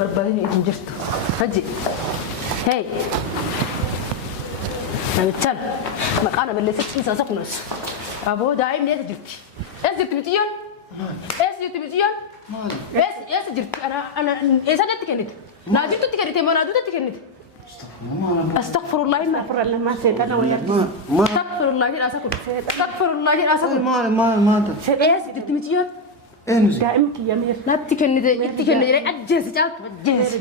بربادين إنجرتو هجي هاي نبتل مكانه باللي ست إنسان سكنوس أبوه دايم ليه تجرتي إيش جرت بتيجون إيش جرت بتيجون إيش جرت أنا إيش جرت كنت ناجيت تكنت ما نادوت تكنت أستغفر الله ما أفر الله ما سيد أنا وياك أستغفر الله لا أسكت أستغفر الله لا أسكت ما إيش جرت بتيجون دائما يا مير لا تكني أجهز جالك أجهز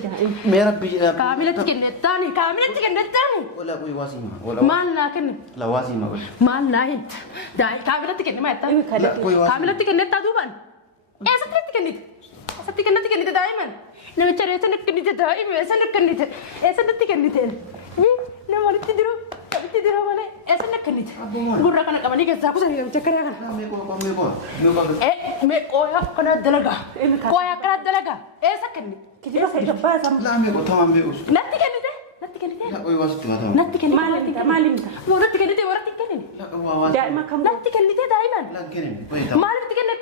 ميرا بيجي كاملة تكني الثاني كاملة تكني الثاني ولا أبوي واسيمة ولا ما لنا كني لا واسيمة ولا ما لنا هنت داي كاملة تكني ما الثاني كاملة تكني التادوبان إيه ستري تكني دائما لما ترى تنكني دائما سنكني إيه سنكني تين لما تدرو ماله إيه سنكني قرر كنا كمان يجي زاكو سني يوم تكرر كنا ميكو يا كنا دلقة كويا كنا دلقة إيه سكني كذي بس هيك بس لا ميكو تمام ميكو نتكني لا أبوي واسيت ما تمام نتكني مالي مو نتكني لا هو دائما كم نتكني دائما لا كني مالي بتكني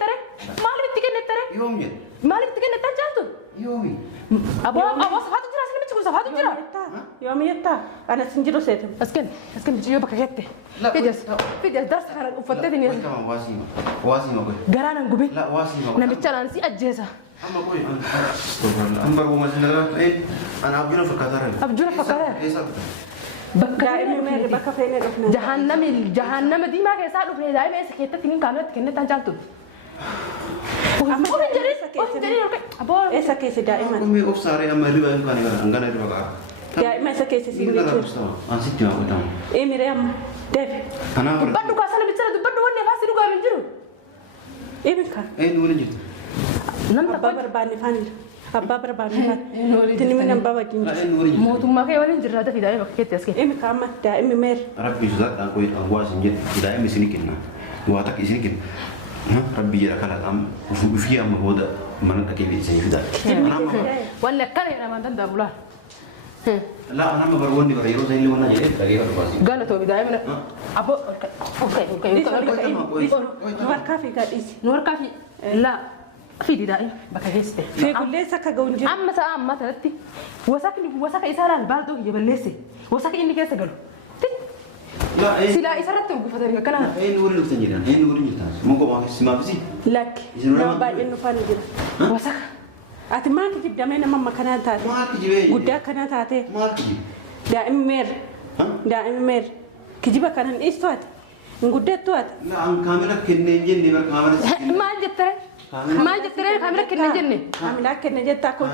ترى يومي مالي بتكني تجالتو يومي أبو صفات الجرا سلمي تقول صفات الجرا يومي يتا أنا سنجرو سيتم أسكن بتجيبه بكريتة في درس خير وفتتني تمام واسيمة قوي قرانا نقبي لا واسيمة نبتشر أنا سي أجهزة أما قوي أنا بربو مثلا إيه أنا أبجونا في القطار أبجونا في القطار إيه صار دائما مير بكا فين رحنا جهنم دي ما كيسا رحنا دائما سكيتة تنين كاملة كنا تنجالتو أبو إيش كيس دائما أمي أفساري أما ربا إمكاني أنا ربا قار دائما سكيس سيني أنا ستي ما قلتهم إيه مريم ديف أنا بدو كاسنا بتسرد بدو وني فاسي دوغا من جرو إيه بكا إيه نقول جد نم أبا برباني فاني أبا برباني فاني تني من أبا وجين لا إيه نقول جد موتو ما كي ولين جرادة في دائما بكيت يسكي إيه بكا ما دائما مير ربي زاد أنا كوي أقواس جد دائما سنيكنا واتك سنيكنا ربي يرى كلا أم وفي أم هو ده من أكيد يسوي في ذلك ولا كره أنا ما تندم ولا لا أنا ما بروني بريرو زي اللي وانا جيت لقيه الباسي قال تو بداية أبو أوكي نور كافي قاديس نور كافي لا في داعي بكريسته في كل سكة جونجي أما تلتي وسك إسارة البالدو يبلسي وسك إني كيس قالوا لا إيه سلا إسارة تنقل فترة كنا إيه نور التنجيران إيه نور الجتاز مو كم ما بسي لك لو بعد إنه فاني جرا وسك أتما كتب دمنا ماما كنا تاتي ما كجيبه قدّا كنا تاتي ما كجيب دائما مير كجيبه كنا إيستوات قدّا توات لا عن كاميرا كنني جنني بر كاميرا ما جتره كاميرا كنا جنة كاميرا كنا جت تاكل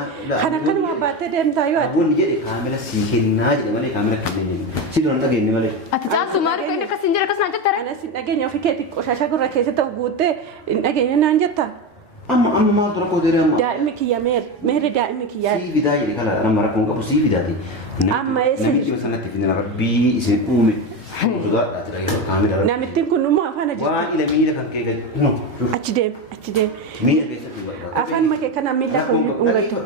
كنا ما بات دم تايوات أبون جدي كاميرا سيكنا جد مالي كاميرا كنني سيدون تاجي إني مالي أتجاه سمار كأنك كسنجر كسنان جتره أنا سين أجني في كتير وشاشة قرر كيسة توجودة إن أجني نانجتا أما ما تركوا دري أما دائما كيا مير دائما كيا سي بداية كلا أنا مرة كونك أبو سي بداية أما إيش نبي مثلا تفيدنا ربي اسم أمي sudah ada kamera. Nah, meeting kuno mau apa aja? Wah, ini mini kan kayak no. Accidem. Mini biasa juga. Afan makai kan amila kan unggah tu.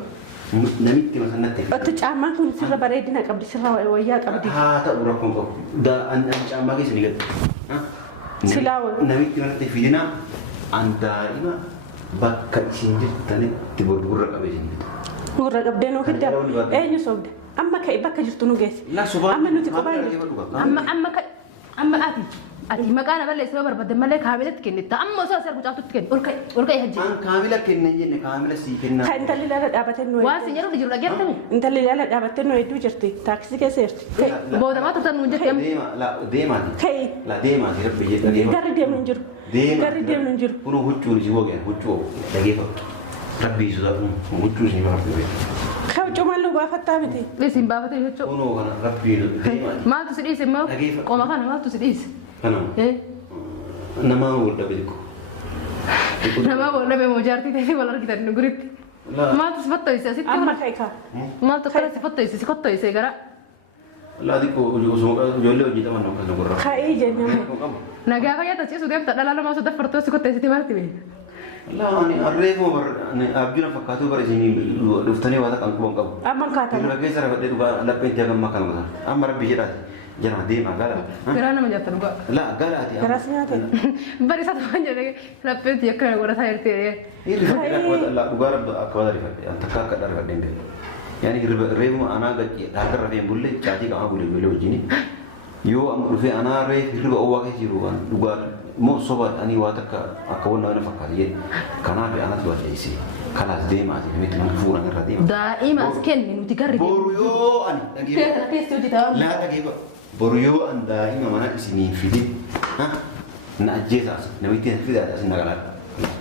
Nami ti masan nanti. Atau cama kun sirra baredi nak abdi sirra waya abdi. Ha, tak urang kongko. Da an cama ke sini kan. Silawa. Nami ti nanti vidina anta ina bakka sinjir tane tibur abis ini. Ngurra abdi no kita. Nyusog. أما كي بكر جرتونو جيس. لا سبحان. أما نوتي قبائل. أما أتي مكان بل يسوى بربد ملك كاملة كنت أما سأسر بتاعته تكن أورك يهجي. أن كاملة كنية كاملة سيكنا. أنت اللي لا دابتنو. واسينيرو تجرو لجيتني. أنت اللي لا دابتنو يدو جرتي تاكسي كسر. بودا ما تطلع من جتيم. لا ديما دي. كي. لا ديما دي ربي جت ديما. كاري ديما نجرو. كاري ديما نجرو. كونو هجو نجوا كه هجو لقيه ربي يسوع هجو نجوا ربي. خاو جمالو بافتة بتي. ليسين بافتة هجو. كونو كنا ربي ديما. ما تسديس ما. قوما كان ما تسديس. كنا. nama udah begitu. Nama boleh memujarti tapi malah kita nunggurit. Mal tuh sepatu isi sih. Amma kayak mal tuh kalau sepatu isi kotor isi gara. Lah di ko semua jual lagi teman orang nunggur. Kayak aja nih. Naga apa ya tuh sih sudah tak dalam masuk daftar tuh si kotor isi timah tiba. Lah ani arre ko bar ani abjuna fakatu bar sini duftani wata kan ko kamu. Amma kata. Kalau lagi cara pada juga ada penjaga makan makan. Amar bijirat. Jangan dema gala. Kerana menjatuh juga. Lah gala hati. Kerasnya hati. Bari satu aja deh. Lapet ya kerana gua rasa itu ya. Ini lah bukan lah bukan apa dari hati. Antak kakak dari hati. يعني ريم أنا قد هذا رفيع بقول جاتي كمان بقول وجيني يو أم رفيع أنا ريم أوه كيسيرو أن لقى مو صبر أني واتك أكون أنا فكري كنا في أنا تبغى جيسي خلاص دي ما تيجي مثل مفهوم أنا ردي دائما سكن من تكرر بوريو أن لا تجيب بوريو أن دائما ما نسيني في دي ها نأجيس نبيتين في ده أسمع كلام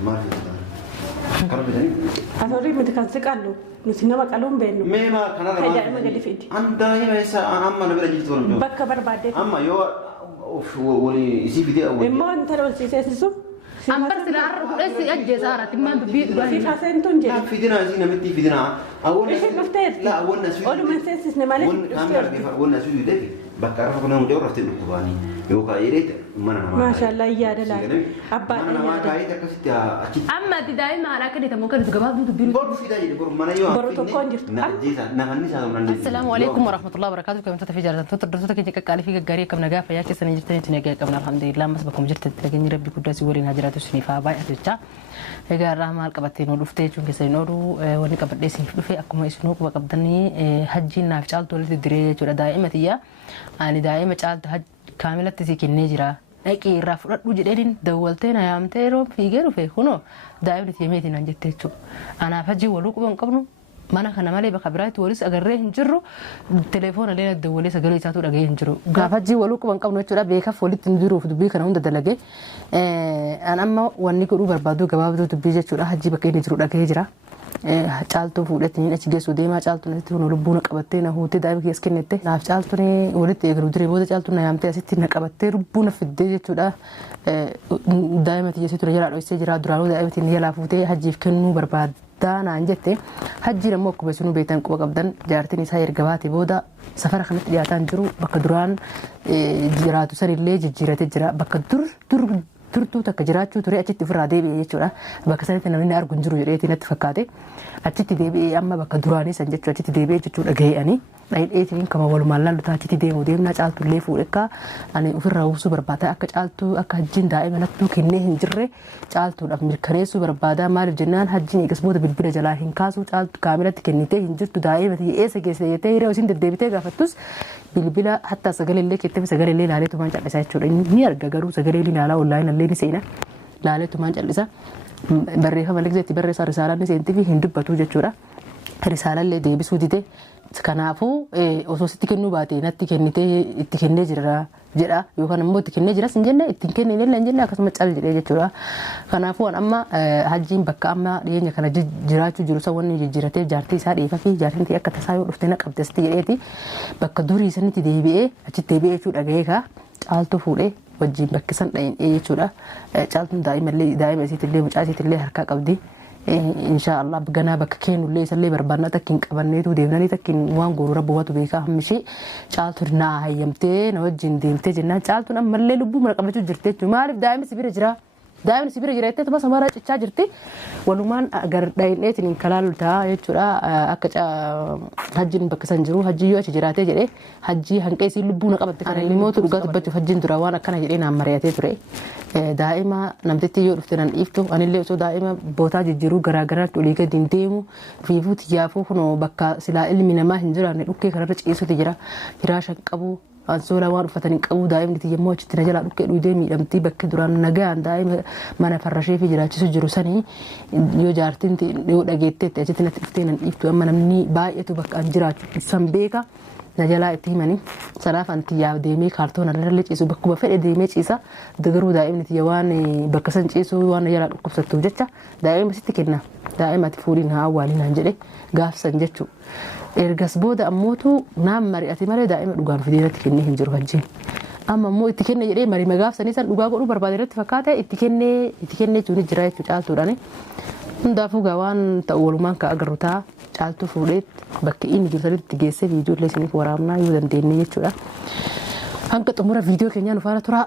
ما في كلام بدني أثوري متكاسك قالوا نسينا ما قالوا بينه مما كنا ما قال في دي أن دائما يسا أما نبي نجيب تقول بكا بربادة أما يو ولي يسي في دي أول إما أنت لو سيسيسو أم برسل أعرف إيش أجي صارت ما ببيت في فاسين تنجي في دينا زينا متي في دينا أول إيش المفتاح لا أول ناس أول ما سيسيس نمالك أول ناس يدي ده بكرة كنا مجرد رفت الكوباني يوكا يريد ما شاء الله يا دلال أبا ما كايتا كسيت أكيد أما دائما أنا كده ممكن تجمع بيت برضو في ده يقول ما نيوم برضو تكون جرت السلام عليكم ورحمة الله وبركاته كم تتفي جارة تطر كي قال في جارية كم نجاف يا كيسن جرتني تنجا كم الحمد لله مس بكم جرت تلاقيني ربي كده سوورين هجرات السنيفة باي أتجا هجا رحمة الكبتين ولفته شو كيسن نورو وني كبتة سنيف لفه أكمل يسنوك وكبتني حجين نافشال تولد الدرية جورا دائما تيا أنا دائما شال حج كاملة تسيكين نجرا أكيد رافض وجدين دولتين أيام تيرو في غيره في خنو دائما تيميتين عن جتة أنا فجي ولوك بنقبله mana kana malee bakka biraatti walis agarree hin jirru telefoona leena dawwalee sagalee isaatu dhagee hin jiru gaafa jii waluu qaban qabnu jechuudha beekaaf walitti hin jiruuf dubbii kana hunda dalagee an amma wanni godhuu barbaadu gabaabduu dubbii jechuudha hajji bakka inni jiru dhagee jira caaltuu fuudhetti achi geessu deemaa caaltuu natti kun lubbuun qabattee na huutee daa'ima keessa kennette naaf caaltuun walitti eegalu diree booda caaltuun na yaamtee asitti na qabattee lubbuun fiddee jechuudha daa'ima tiyyeessee ture jalaa dho'isee jira duraanuu daa'ima tiyyeessee jalaa fuutee hajjiif kennuu barbaada. دانا انجتي حجي رموك بسنو بيتان كوبا قبدان جارتني ساير قباتي بودا سفر خمت دياتان جرو بكدران جيراتو سري اللي جيراتي جرا بكدر turtuu takka jiraachuu ture achitti ofirraa deebi'ee jechuudha. Bakka sanatti namni arguun jiru jedheetii natti fakkaate achitti deebi'ee amma bakka duraanii san jechuudha achitti deebi'ee jechuudha gahanii dhayidheetiin kama walumaan laallutaa achitti deemnaa caaltullee fuudhekkaa ani ofirraa uwwisuu barbaada akka caaltuu akka hajjiin daa'ima nattuu kennee hin jirre caaltuudhaaf mirkaneessuu barbaada maaliif jennaan hajjiin eegasboota bilbila jalaa hin kaasuu caaltu kaamilatti kennitee hin jirtu daa'ima eessa geesse jettee hiree isin deddeebitee gaafattus bilbila hatta sagalee keetti sagalee ilaalee tumaan callisaa jechuudha ni arga garuu sagalee ilaalaa online illee ni seena ilaalee tumaan callisa barreeffama leegzeetti barreessaa risaalaan ni seenti fi hin dubbatu jechuudha risaalallee deebisuu dide kanaafuu osoo sitti kennuu baate natti kennitee itti kennee jira jedha yookaan immoo itti kennee jiras hin jenne itti kennee illee hin jenne akkasuma cal jedhee jechuudha kanaafuu amma hajjiin bakka amma dhiyeenya kana jiraachuu jiru sawwanni jijjiirateef jaartii isaa dhiifa fi jaartiin akka tasaa yoo dhuftee na qabdasti jedheeti bakka durii sanitti deebi'ee achitti deebi'ee jechuudha gaheekaa caaltuu fuudhee wajjin bakki san dhayin'ee jechuudha caaltuun daa'ima isiitillee mucaa isiitillee harkaa qabdi. Inshaallah ganaa bakka kennullee isallee barbaadna takkiin qabanneetu deemnanii takkiin waan gooruu rabbuwatu beekaa hammishee caaltuun naa hayyamtee na wajjin deemtee jennaan caaltuun ammallee lubbuu mara qabachuu jirti jechuudha maaliif daa'imni sibira jira daa'imni sibira jira jettee tuma samaraa cichaa jirti walumaan gar dhayin'eetiin kalaaltaa jechuudha akka hajjiin bakka san jiru hajjii yoo achi jiraatee jedhee hajjii hanqeesii lubbuu na qabatte kana limootu dhugaa dubbachuuf hajjiin dura waan akkana jedhee naan mari'atee ture. Daa'ima namtitti yoo dhufte nan dhiiftu anillee osoo daa'ima bootaa jijjiiruu garaagaraatti olii gadi hin deemu riifuu xiyyaafuu kunoo bakka silaa ilmi namaa hin jiraanne dhukkee kanarra ciisuutu jira firaashan qabu ansoola waan uffatanii qabu daa'imni tiyyammoo achitti na jalaa dhukkee dhuydee miidhamtii bakki duraan nagaan daa'ima mana farrashee fi jiraachisu jiru sanii yoo jaartiin yoo dhageetteetti achitti natti dhuftee nan dhiiftu amma namni baay'eetu bakka an jiraachuu san beeka. Najalaa itti himanii sanaaf antiyyaa deemee kaartoon irra ciisu bakkuma fedhe deemee ciisa garuu daa'imni tiyya waan bakka san ciisu waan najalaa dhukkubsattuuf jecha daa'ima sitti kenna daa'ima ati fuudhiin haa awwaalinaan jedhe gaafsan jechuudha. Ergas booda ammootu naan mari'ate malee daa'ima dhugaan fidee irratti kennee hin jiru hajjiin. Amma immoo itti kenne jedhee marii gaafsanii san dhugaa godhuu barbaade irratti fakkaate itti kennee tuuni jira jechuudha caaltuudhaan. Hundaafuu waan ta'u walumaan ka agarru ta'a caaltuu fuudhee bakka inni jiru sanitti geessee viidiyoo illee isiniif waraabnaa yoo dandeenye jechuudha. Hanga xumura viidiyoo keenyaa nu faana turaa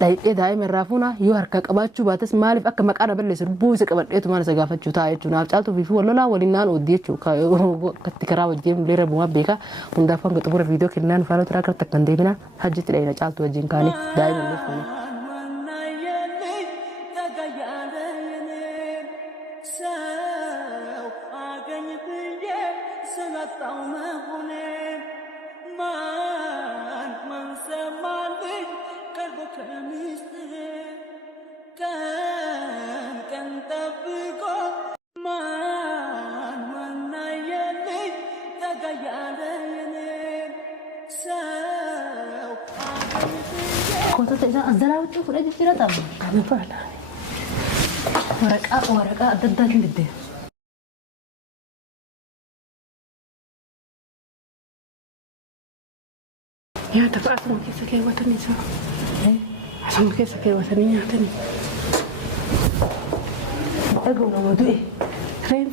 dhayidhee daa'ima irraa fuuna yoo harkaa qabaachuu baates maaliif akka maqaa na balleessu lubbuu isa qabadheetu maal isa gaafachuu ta'a jechuudha. Naaf caaltuu fi wallolaa waliin naan ooddi jechuudha. Akkatti karaa wajjin illee rabumaan beekaa hundaafuu hanga xumura viidiyoo keenyaa nu faana turaa akka takkan deebina hajjitti dhayina caaltuu wajjin kaanii daa'ima illee fuuna. طعم هنين من سمعني قلبك مستهين كان تبقى من يلي تغيرين ساو كنت تجا الزلاوة تشوف الأجل ترى طبعا كان فعلا ورقة ضد الدين يا تبع أسمع كيف كي وطني سوا أسمع كيف كي وطني يعتني أقول موضوعي خير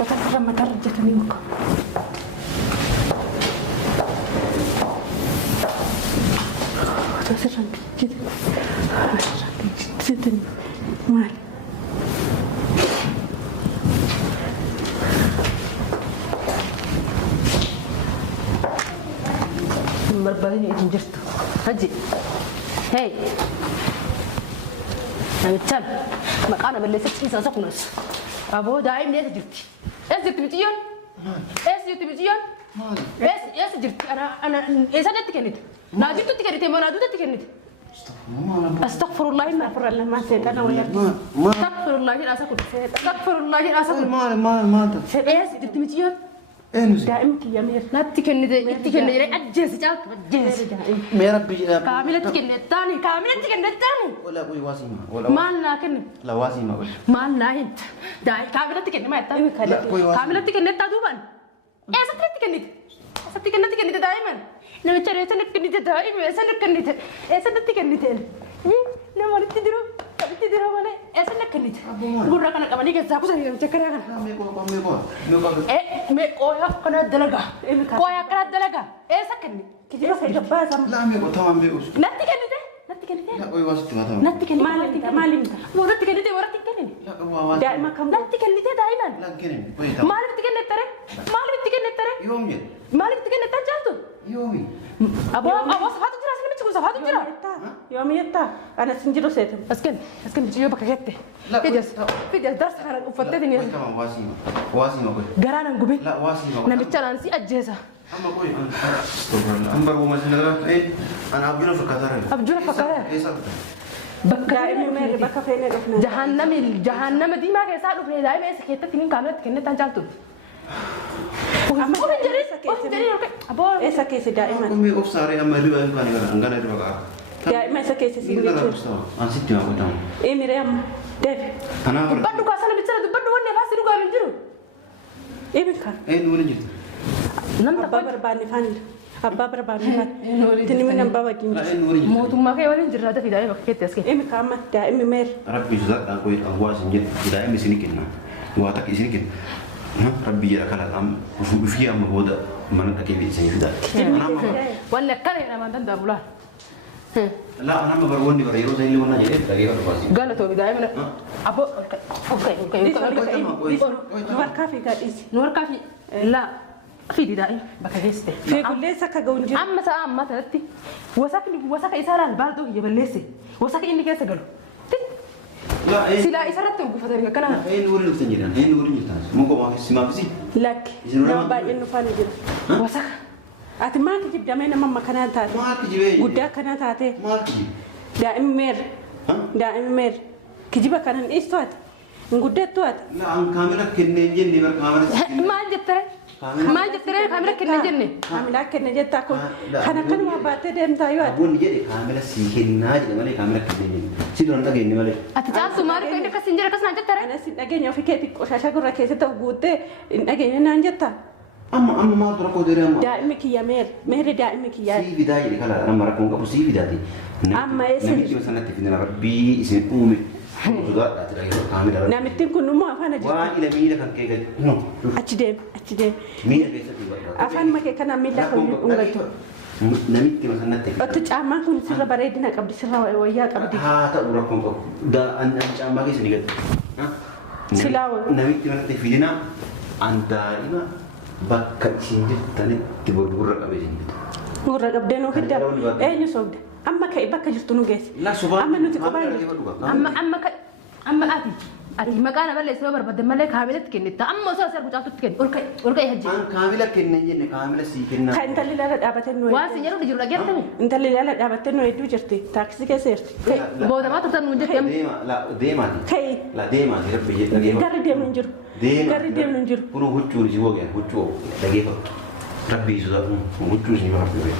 وتفرج ما ترجتني وقع تسرع جدا جدا مال مربليني انجرتو هجي هاي نبتل مقانا باللي ستين ساقنص ابو دايم ليه جرتي ازرت بتيون ازرت بتيون ايش جرتي انا ايش انا تكنت ناديت تكنت ما ناديت تكنت استغفر الله ما فرق الله ما سيت انا وياك استغفر الله لا اسكت استغفر الله لا اسكت ما ايش جرتي بتيون دائما يا مير لا تكني أجلس جالت أجلس ميرا بيجي كاملة تكني الثاني ولا أبوي واسيمة ولا ما لكن لا واسيمة ولا ما ناهنت داي كاملة تكني ما الثاني كاملة تكني تدوبان إيه ستكني دائما نبي ترى سنكني دائما سنكني إيه سنكني نما نتدرو ولا إيه سنكني قرر كنا كمان يجي زاكو سني نمشكرها كنا ميكو يا كنا دلقة كويا كنا دلقة إيه سكني كذي بس هيك بس لا ميكو تمام ميكو نتكني لا أبوي واسيت ما تمام نتكني مالي مو نتكني لا أبوي دائما كم نتكني دائما لا كني مالي بتكني ترى يومي مالي بتكني تجالتو يومي أبو صفات الجرا سلمي تقول صفات الجرا يومي يتا أنا سنجرو سيتم أسكن بتجيبه بكجته في درس خارج وفتتني تمام واسيمة كوي جرانا نقبل لا واسيمة نبي تشالنسي أجهزة أما كوي أمبر ومسنا إيه أنا أبجر فكرة أبجر فكرة دائما ميري بكا فين رحنا جهنم دي ما كيسا رحنا دائما سكيتة تنين كاملة كنا تنجالتو أما أبو إيسا كيسي دائما أمي أفساري أما ربا إمكاني كذا أنغانا ربا كذا دائما إيسا كيسي سينجر أنا ستي ما قلتهم إيه ميري أما ديف أنا بدو كاسنا بتسرد بدو وني فاسي دوغا من جرو إيه بكا إيه نوري جت نمت أبا برباني فان أبا برباني فان تني من أبا وجين لا إيه نوري جت موتو ما كي ولين جرادة في دائما كيت تسكي إيه بكا أما دائما مير ربي جزاك أقوي أقواس جت دائما سنيكنا واتك سنيكنا ربي يا كلا أم وفي أم هو ده من أكيد يسوي في ده ولا كره أنا ما تندر ولا لا أنا ما بروني بريرو زي اللي وانا جيت تلاقيه برباسي قال تو دائما أبو أوكي نور كافي قاديس نور كافي لا في دائما بكجستة في كل سكا جونجي أما تلتي وسك إسارة البالدو يبلسي وسك إني كيس قالوا لا سلا إسارة تلقوا فترة كنا إيه نوري لتنجيران إيه نوري لتناس مو كم ما في سما بسي لك لو بعد إنه فاني جل وسك أتى ما تجيب دمين ماما كنا تاتي ما كجيبه ودا كنا تاتي ما كجيب دائما مير كجيبه كنا إيستوات نقدر توات لا عن كاميرا كنني جنني بالكاميرا ما جتري كاميرا كنا جنني كاميرا كنا جت أكو كنا ما باتة دم تايوات أبون جدي كاميرا سيكنا جد مالي كاميرا كنني سيدون تاجي إني مالي أتجاه سمار كأنك كسنجر كسنا جتري أنا سيد أجني في كيتك وشاشة كورا كيسة توجودة أجني نانجتا أما ما تركوا دريم دائمك يا مير دائمك يا سي بداية كلا أنا مركون كابو سي بداية أما يسمع نبي مثلا تفيدنا ربي اسم أمي sudah ada lagi kamera. Nah, meeting kuno mau apa aja? Wah, ini mila kan kayak no. Accident. Mila biasa juga. Afan make kana mila kan ungai to. Namit ti masan natte. Otu cama kun sirra baredina qabdi sirra wayya qabdi. Ha ta ura kon ko. Da an cama ke sini gat. Ha? Silawo. Namit ti masan fidina anta ina bakka sinjit tane ti borbur qabe sinjit. Ngurra qabdeno hidda. Eenyu sobde. Amma kai bakka jirtu nu gees. La subhan. Amma nuti qabani. Amma ati. ati maqaan abalee soo barbaadde malee kaamilatti kennita amma osoo asar bucaatutti kenni ol ka'e hajji An kaamila kenne jenne kaamila sii kenna. Kan intalli ilaala dhaabatee nu waan si jedhu jiru dhageettami intalli ilaala dhaabatee nu hedduu jirti taaksii keessa jirti. boodamaa turtan nuun jettee Deemaati. Ka'e La deemaati rabbi jedha geeffa. garri deemnu hin jiru. Garri deemnu hin jiru. Kunu huccuun si wogeen huccuu dhageeffatu. Rabbi isa huccuun si baafate.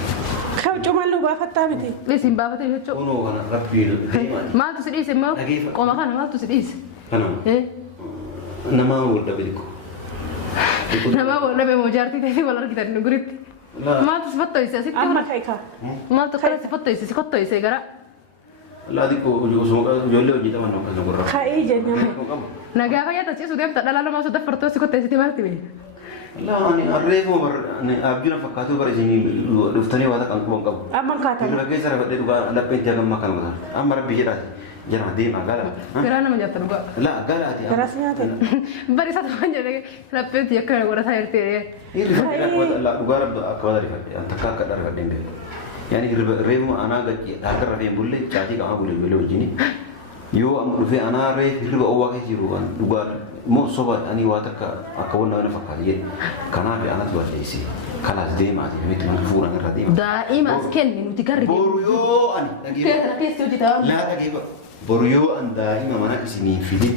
Kan cumallu baafattaa miti. isin baafatee jechuudha Kunu kana rabbi deemaati. maaltu si dhiise immoo qoma kana maaltu si dhiise Kanama nama wal dhabe dikko. nama boolla beemoo jaartii ta'ee wal argitan nu guritti maaltu si fattoyse asitti Amma ka'e kaa. maaltu kana si fattoyse si kottoyse gara La dikko ijoollee hojii taphatan akkasuma gurra. Ka'ee jennaan. nagaa fayyada ciisu deemta dhala lamaa osoo daffartoo si kottoyse maalti beeku La ani arreefuma bar abjuna fakkaatu bar isin dhuftanii waa takkan kuban qabu. Amma kaatama. Irra keessa rafadhee dhugaa lapheen itti hagamma kan mata. Amma rabbi jedhaati. Jara deema gala. garaa nama nyaata dhugaa La galaati. Garas nyaate. bari isa ta'an jedhee lapheetti akka godhataa jirtee Irri fadhee la dhugaa rabbi akka wada rifadhee an takka akka dharfadhee hin beeku. Yani reefuma anaa gacci dhaakar rafee bulle caatii qaama bulle bulle wajjini. Yoo amma dhufee anaa reef hirriba owwaa keessa jiru kan dhugaa moo soba ani waa takka akka wanna wani fakkaatu jedhe. Kanaaf anatu wadheesse. Kalaas deemaati kamitti mana fuudhan irra deema. daa'ima as kenni nuti garri Boru yoo ani dhageeffadhu. keessi hojjetaa Laa dhageeffadhu. Boru yoo an daa'ima mana isinii fide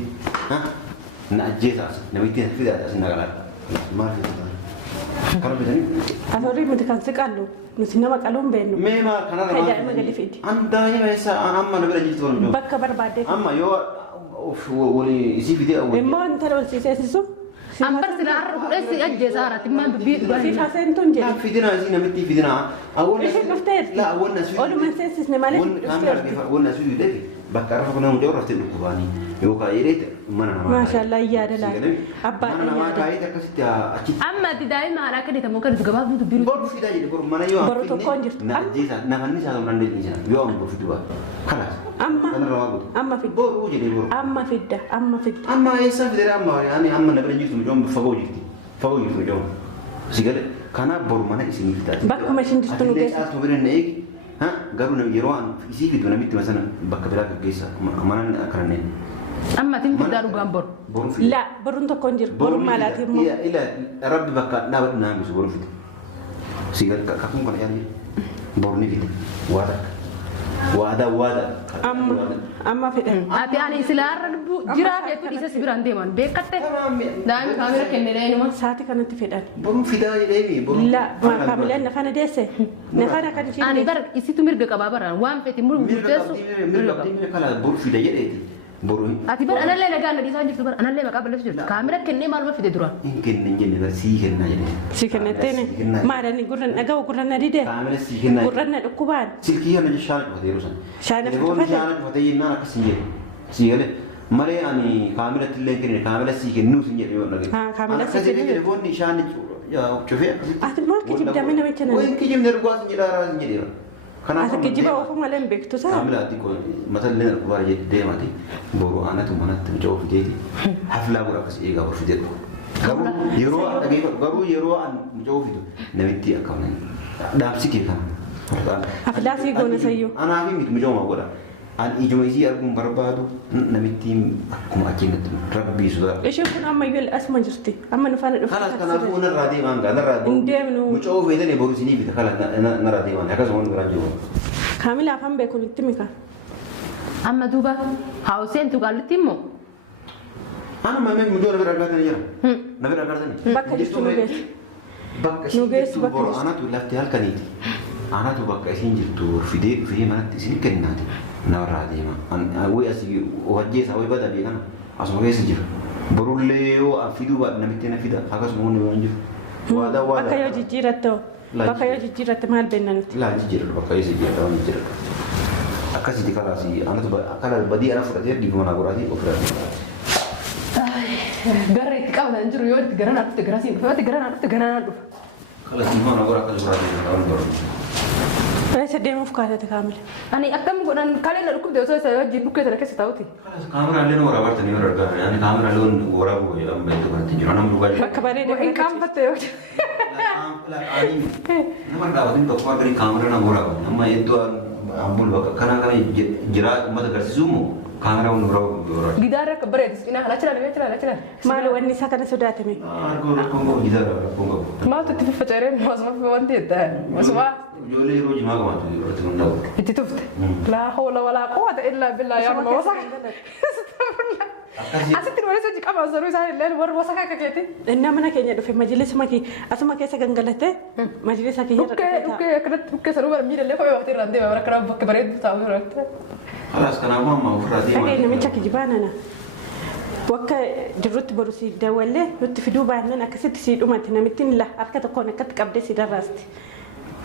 na ajjeesaas namitti na fidaadha isin nagalaadha. Maal fidaadha? Kana fidanii? Asorii miti kan si qallu nuti nama qaluun beennu. Mee maal kanarra Kan maal daa'ima gadi fidi. An daa'ima eessa amma na bira jirtu wal jiru. Bakka barbaadde. Amma yoo wali isii fidee awwal. Immoo intala wal siseessisu. ambar sila arra kudhessi ajjeesaa haaraati maan dubbii Si dhugaa faseentuun jedhe. Fidina isii namitti fidina. Awwal. Isheen dhufteerti. La awwal na suuti. Odumaan seensisne malee dhufteerti. Awwal na suuti deefi. Bakka arfa kuna hundee warra ta'e dhukkubaanii yookaan jedhee mana namaa. Maashaallah yaada laata. Abbaan Mana namaa yaada. kaayee akkasitti achi. amma ati daa'ima haadha akka deetamu kan gabaaf dubbii dhugaa Boru fidaa jedhe boru mana yoo Boru tokkoon jirtu. na ajjeesa nafanni isaa ta'uu dandeenya jira yoo amma boru fiduu baate. Kalaas. Amma Kanarra waa godhu. amma fidda. Boru jedhee boru. Amma fidda. Amma fidda. Amma eessa fidee amma yaani amma na bira jirtu mucoon fagoo jirti. Fagoo jirtu mucoon. Si gale kanaaf boru mana isin fidaati. Bakkuma ishiin jirtu nu geessa. Ati bira na eegi. Garuu yeroo an isii fidu namitti masana bakka biraa gaggeessa mana akkananneen. amma atiin fiddaa dhugaan boru Boru fida. La boruun tokkoon jiru. Boruun maalaati immoo. Ila rabbi bakka dhaabadhu naa misu boru fide. Si gale kakkuun kana yaali. Boru ni fide. Waada. Waada. Amma fidha. ati ani sila arra dubbu jiraa feetu dhiisa si biraan deeman beekatte daa'ima kaamira kenne leenuma Saati kanatti fedhan. Boru fidaa jedhee boru. La faamileen nafana deesse. Nafana kan ishiin ani deesse. bara isitu mirga qabaa bara waan feeti murteessu Mirga kala boru fida jedheeti. Boru ati bara anallee nagaan na dhiisaa jirtu bara anallee maqaa balleessu jirtu kaamira kennee maaluma fide dura hin kenne jenne bara sii kenna jedhee. Si kennatteeni. Maadani gurran dhagahu gurran na dide. Kaamila sii kenna. Gurran na dhukkubaan. Silkii yana shaana dhufatee yeroo sana. Shaana Yeroo dhufatee? shaana dhufatee jennaan akkas hin jedhe. Sii galee malee ani kaamilatti illee kenne kaamila sii kennuu sin jedhe yoo dhagee. Kaamila sii Akkas jedhee kennuu. telefoonni shaani cufee akkasitti. Ati maal kijibdame namicha nana? Wayin kijibne dhugaa sin jedhaa sin jedhee. Ati kijiba ofuu malee hin beektu saa? Kaamila ati mata illee dhugaa jedhe deemati. Boru aanatu manatti mucaa ofideeti. Haflaa godha akkas eegaa ofideetu. Garuu yeroo an mucaa ofidu namitti akkamani. Dhaabsi kee kana. Haflaa sii goona sayyoo. Anaa fi miti mucaa godha. An ijuma isii arguun barbaadu namitti akkuma achiinatti rabbii sodaa. Isheen kun amma iyyuu asuma jirti. Amma nufaan dhufte. Kanas kanaafuu narraa deemaan gaa narraa Hin deemnu. mucaa ofeetanii boru isinii fita kala narraa deemaan akkasuma wanti biraa jiru. Kaamila afaan beeku nutti mika. amma duuba haawuseen tuqaallitti immoo Ana mamee mucaa na bira argatanii jira. Na bira argatanii. Bakka jirtu nu geessu. Bakka Nu isin geessu jirtu bakka boru jirtu. anatu lafti halkaniiti. Anatu bakka isin jirtu fidee manatti isin kennaati. Narraa deema. Wayi asii wajjeessa wayi bada beekana asuma keessa jira. Borullee yoo fiduu baadhu namitti na fida akkasuma hundi waan jiru. Waadaa Bakka yoo jijjiiratte bakka yoo jijjiiratte maal benna nuti? Laa jijjiirra bakka yoo jijjiirra waan jijjiirra. Akkasitti kalaasi anatu kala badii ana fudhatee dhiibuma naa godhatee ofirraa. garra itti qabatan jiru yoo itti gara naa dhufte gara siin dhufe yoo itti gara naa dhufte gara naa dhufe Kala dhiibuma naa godha akkas biraa waan godhamu. Reessa deemuuf kaasate kaamila. ani akkam godhan kalee na dhukkubde osoo isa wajjin dhukkee sana keessa taa'uti Kaameraan leen waraabaa jirtanii yoo argaa ani kaameraan leen waraabuu jedhamu beektu kanatti jiru nama dhugaa jiru. Bakka bareedaa hin qaanfatte yoo Nama dhaabatin tokko arganii kaameraan nama waraabu amma hedduu ambul bakka kana jira uummata agarsiisuu immoo كاميرا ونورو يورا جدارك بريد إنها لا تلا لا تلا لا تلا ما لو أني ساكنة سوداتمي كونغو جدار كونغو ما تتفق فجرين ما اسمه في وانتي ده ما اسمه جولي روجي ما قمت يورتون انت تفت لا حول ولا قوة إلا بالله يا رب وصح أسيت الوريث جيك أما زروي سهل الليل ور وصحك كيتي إنما أنا كأني في مجلس ماكي أسمع كيسا جنجلته مجلس أكيد اوكي كنت سنوبر ميل اللي هو وقت الرندي ما كنا بريد بتاعه خلاص كان أمام مفردي أكيد إنه من شكل جبان أنا وكا جرت بروسي دولة نتفيدو بعدنا أنا كسرت سيد أمتنا متين لا أركض أكون كتك أبدي سيد الراست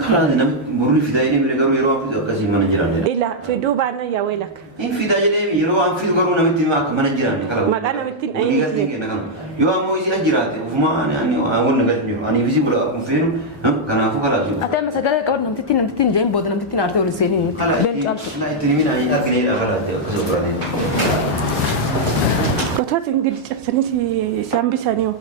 خلاص نم بروني في دايني من قبل يروح في كذي من جيراني إلا فيدو بعدنا يا ويلك إن في دايني يروح عن في قبل نمتين معك من جيراني كلا ما كان متين أي أي شيء كنا كنا يوم ما يجي أجراتي وفما يعني أقول نقول نيو أنا فيزي ولا أكون فين كان أفوق خلاص أتى مثلا كمان نمتين جايين بود نمتين عرضه ولا سيني لا التلمين أنا أكني لا خلاص زبراني قطعت إنجليزي سنسي سامبي سانيو